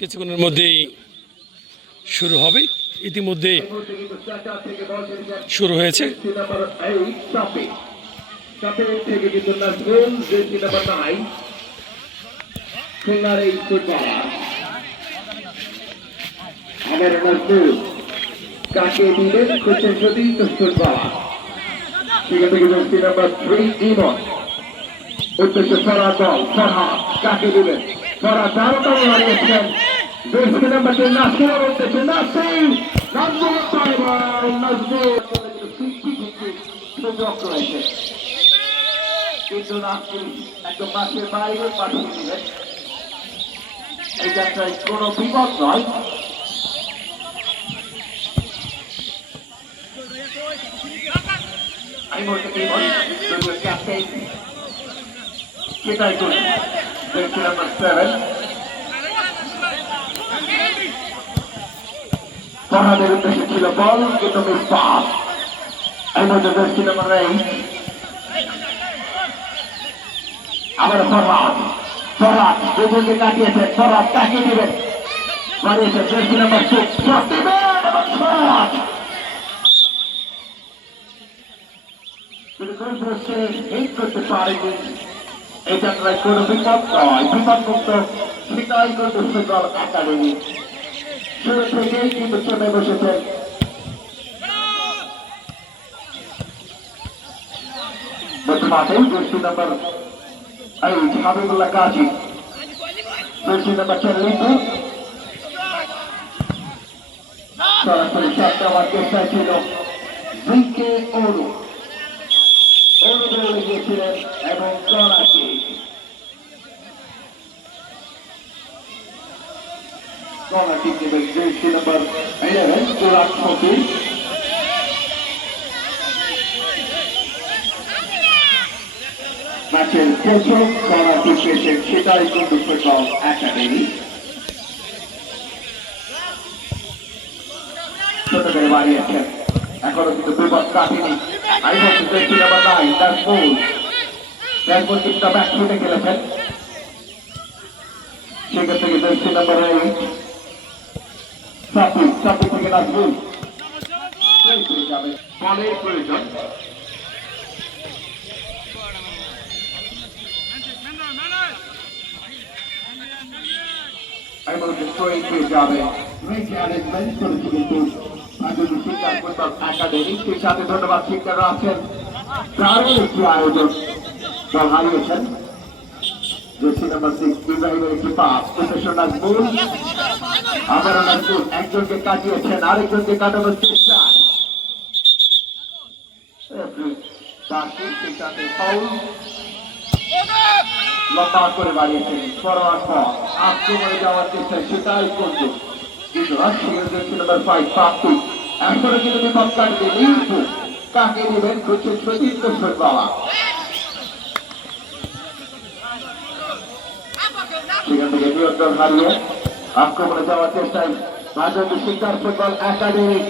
কিছুক্ষণের মধ্যেই শুরু হবে। ইতিমধ্যে শুরু হয়েছে। কাকে দিলেন কোচের যদি ফুটবলার সেখান থেকে জার্সি নাম্বার 3 ইমন উদ্দেশ্যে ফরহাদ বল ফরহাদ কাকে দিলেন ফরহাদ দারুণ হারিয়েছেন জার্সি নাম্বার 2 নাসির উদ্দেশ্যে নাসির সুযোগ রয়েছে কিন্তু নাসির একদম মাঠের বাইরে পাঠিয়ে দিলেন। এই যাত্রায় কোনো বিপদ নয়। আমি বলতে কি ক্যাপ্টেন সেটাই করি জার্সি নাম্বার 7 ফরহাদের উদ্দেশ্যে ছিল বল কিন্তু মিস পাস। এই মধ্যে জার্সি নাম্বার 8 আবার ফরহাদ দুজনকে কাটিয়েছেন ফরহাদ কাটিয়ে দেবেন বাড়িয়েছেন জার্সি নাম্বার 6 ফরহাদ করতে পারেনি। এই যাত্রায় কোনো বিপদ নয় বিপদমুক্ত সেটাই করতে ফুটবল একাডেমি শুরু থেকেই কিন্তু চেপে বসেছেন। মাঠে জার্সি নাম্বার 8 হাবিবুল্লাহ কাজী জার্সি নাম্বার 4 লিটু সরাসরি শট দেওয়ার চেষ্টা ছিল জিকে ওরু গিয়েছিলেন এবং করাচি জার্সি নাম্বার 11 কোরআন ফকির ম্যাচের প্রথম করাচি পেয়েছেন সেটাই কিন্তু ফুটবল একাডেমি। ছোট করে বাড়িয়েছেন এখনো কিন্তু বিপদ কাটেনি। আমি বলছি জার্সি নাম্বার 9 তার গোল ব্যাকবোর্ড কিছুটা ব্যাক ফুটে খেলেছেন সেখান থেকে জার্সি নাম্বার 8 সাপি থেকে নাজমুল বলের প্রয়োজন। আমি বলছি স্ট্রেট হয়ে যাবে ম্যানেজমেন্ট করেছে কিন্তু একাডেমির সাথে ধন্যবাদ শিক্ষারা আছেন দারুণ একটি আয়োজন দল হারিয়েছেন। জার্সি নাম্বার 6 ইব্রাহিমের একটি পাস উদ্দেশ্য নাজমুল আবারও নাজমুল একজনকে কাটিয়েছেন আরেকজনকে কাটানোর চেষ্টা লম্বা করে বাড়িয়েছেন ফরওয়ার্ড বল আক্রমণে যাওয়ার চেষ্টা সেটাই করবে কিন্তু রাশিয়ার জার্সি নাম্বার 5 পাপু এখনো কিন্তু বিপদ কাটবে লিটু কাকে নেবেন হচ্ছে সতীর্থ বাবা সেখান থেকে নিয়ন্ত্রণ হারিয়ে আক্রমণে যাওয়ার চেষ্টায় রাজনীতি শিক্ষার ফুটবল একাডেমি